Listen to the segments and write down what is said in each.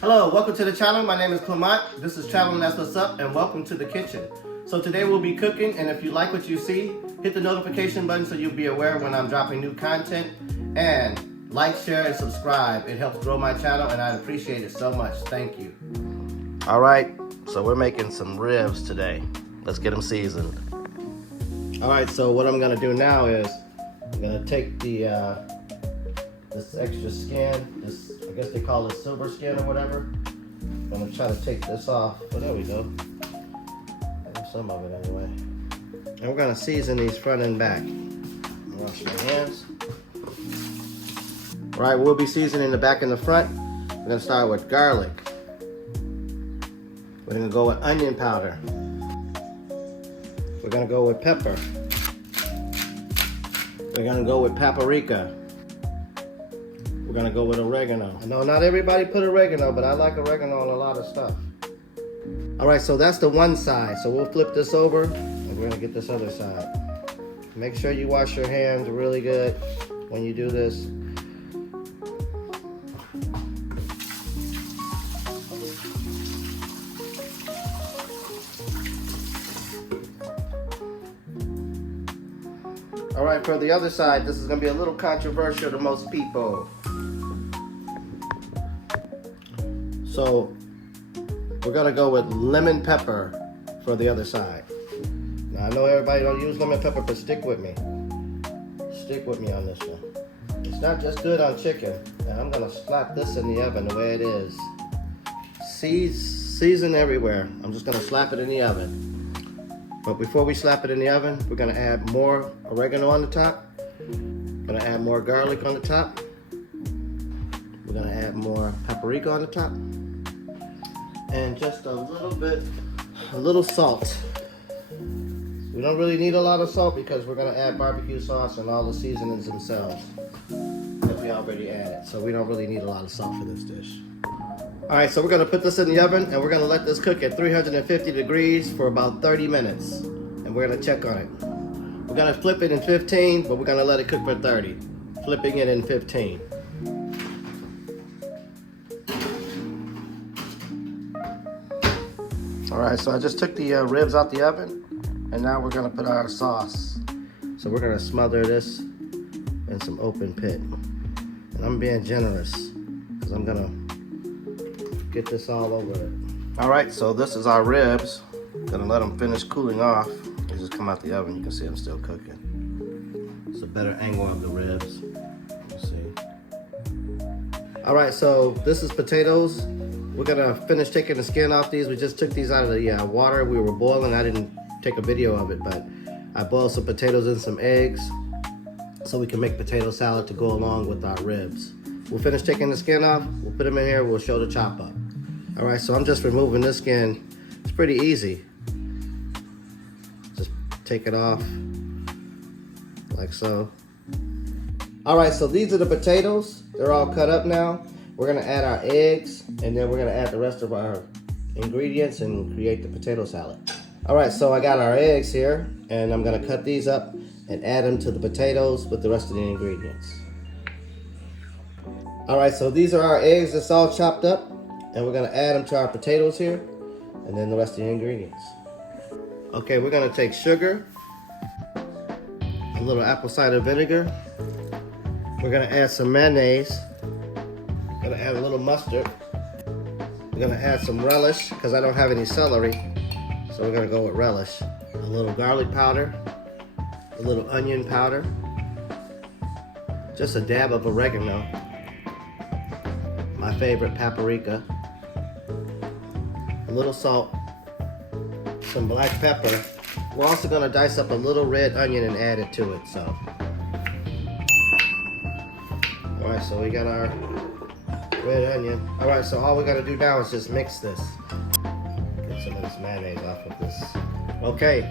Hello, welcome to the channel. My name is Clement. This is Travel and That's What's Up, and welcome to the kitchen. So today we'll be cooking, and if you like what you see, hit the notification button so you'll be aware when I'm dropping new content. And like, share, and subscribe. It helps grow my channel, and I'd appreciate it so much. Thank you. All right, so we're making some ribs today. Let's get them seasoned. All right, so what I'm gonna do now is I'm gonna take the this extra skin, this, I guess they call it silver skin or whatever. I'm gonna try to take this off. Oh, there we go. I have some of it anyway. And we're gonna season these front and back. Wash my hands. All right, we'll be seasoning the back and the front. We're gonna start with garlic. We're gonna go with onion powder. We're gonna go with pepper. We're gonna go with paprika. We're gonna go with oregano. I know not everybody put oregano, but I like oregano on a lot of stuff. All right, so that's the one side. So we'll flip this over and we're gonna get this other side. Make sure you wash your hands really good when you do this. All right, for the other side, this is gonna be a little controversial to most people. So we're gonna go with lemon pepper for the other side. Now I know everybody don't use lemon pepper, but stick with me. Stick with me on this one. It's not just good on chicken. Now I'm gonna slap this in the oven the way it is. Season everywhere. I'm just gonna slap it in the oven. But before we slap it in the oven, we're gonna add more oregano on the top. Gonna add more garlic on the top. We're gonna add more paprika on the top. And just a little salt. We don't really need a lot of salt because we're gonna add barbecue sauce and all the seasonings themselves that we already added. So we don't really need a lot of salt for this dish. All right, so we're gonna put this in the oven and we're gonna let this cook at 350 degrees for about 30 minutes. And we're gonna check on it. We're gonna flip it in 15, but we're gonna let it cook for 30. Flipping it in 15. All right, so I just took the ribs out the oven, and now we're gonna put our sauce. So we're gonna smother this in some open pit. And I'm being generous, because I'm gonna get this all over it. All right, so this is our ribs. Gonna let them finish cooling off. They just come out the oven, you can see them still cooking. It's a better angle of the ribs. Let's see. All right, so this is potatoes. We're gonna finish taking the skin off these. We just took these out of the water we were boiling. I didn't take a video of it, but I boiled some potatoes and some eggs so we can make potato salad to go along with our ribs. We'll finish taking the skin off. We'll put them in here. We'll show the chop up. All right, so I'm just removing this skin. It's pretty easy. Just take it off like so. All right, so these are the potatoes. They're all cut up now. We're gonna add our eggs, and then we're gonna add the rest of our ingredients and create the potato salad. All right, so I got our eggs here, and I'm gonna cut these up and add them to the potatoes with the rest of the ingredients. All right, so these are our eggs that's all chopped up, and we're gonna add them to our potatoes here, and then the rest of the ingredients. Okay, we're gonna take sugar, a little apple cider vinegar. We're gonna add some mayonnaise. Gonna add a little mustard. We're gonna add some relish because I don't have any celery, so we're gonna go with relish. A little garlic powder, a little onion powder, just a dab of oregano, my favorite paprika, a little salt, some black pepper. We're also gonna dice up a little red onion and add it to it. So, all right, so we got our red onion. All right, so all we gotta do now is just mix this. Get some of this mayonnaise off of this. Okay,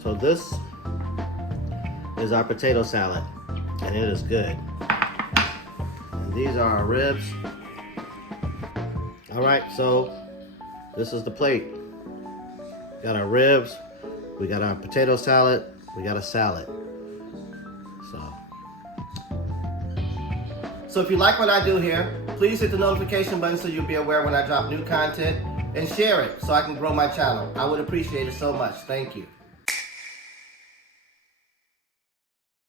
so this is our potato salad, and it is good. And these are our ribs. All right, so this is the plate. Got our ribs, we got our potato salad, we got a salad. So if you like what I do here, please hit the notification button so you'll be aware when I drop new content, and share it so I can grow my channel. I would appreciate it so much. Thank you.